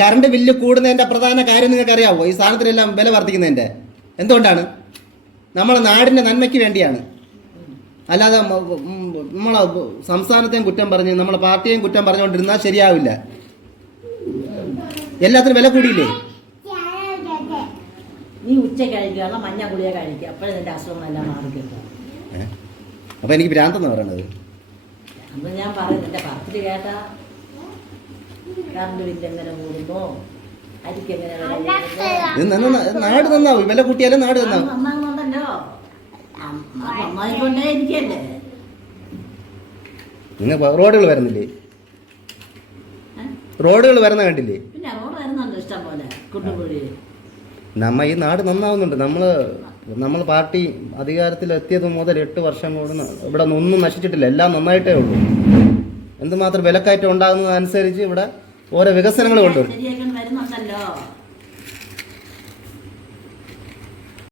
Current bill കൂടുന്നതിന്റെ പ്രധാന കാര്യം നിങ്ങൾക്ക് അറിയാവോ? ഈ സാധനത്തിനെല്ലാം വില വർദ്ധിക്കുന്നതിന്റെ എന്തുകൊണ്ടാണ്? നമ്മളെ നാടിന്റെ നന്മയ്ക്ക് വേണ്ടിയാണ്. അല്ലാതെ നമ്മളെ സംസ്ഥാനത്തെയും കുറ്റം പറഞ്ഞ് നമ്മളെ പാർട്ടിയെയും കുറ്റം പറഞ്ഞുകൊണ്ടിരുന്നാൽ ശരിയാവില്ല. എല്ലാത്തിനും വില കൂടിയില്ലേ? നീ ഉച്ച കഴിക്കുക, മഞ്ഞ ഗുളിക കഴിക്കുക, അപ്പോഴേ നിന്റെ അസുഖങ്ങളെല്ലാം മാറിക്കിട്ടും. അപ്പൊ എനിക്ക് ഭ്രാന്തെന്ന് പറയണത്. അന്ന് ഞാൻ പറയും, നിന്റെ പറച്ചിൽ കേട്ടാ കറണ്ട് ബില്ല് എങ്ങനെ കൂടുമ്പോ അരിക്ക് എങ്ങനെ നാട് നന്നാവും. വില കൂട്ടിയാലും നാട് നന്നാവും. നന്നാകുന്നുണ്ടല്ലോ, നന്നായിക്കൊണ്ടേ ഇരിക്കല്ലേ. നിങ്ങൾ റോഡുകൾ വരുന്നില്ലേ? റോഡുകൾ വരുന്ന കണ്ടില്ലേ? പിന്നെ റോഡ് വരുന്നുണ്ട് ഇഷ്ടം പോലെ കുട്ടുപുഴി. നമ്മ ഈ നാട് നന്നാവുന്നുണ്ട്. നമ്മൾ പാർട്ടി അധികാരത്തിലെത്തിയത് മുതൽ 8 വർഷം കൊണ്ട് ഇവിടെ ഒന്നും നശിച്ചിട്ടില്ല. എല്ലാം നന്നായിട്ടേ ഉള്ളൂ. എന്തുമാത്രം വിലക്കയറ്റം ഉണ്ടാകുന്നതനുസരിച്ച് ഇവിടെ ഓരോ വികസനങ്ങൾ കൊണ്ടുവരും.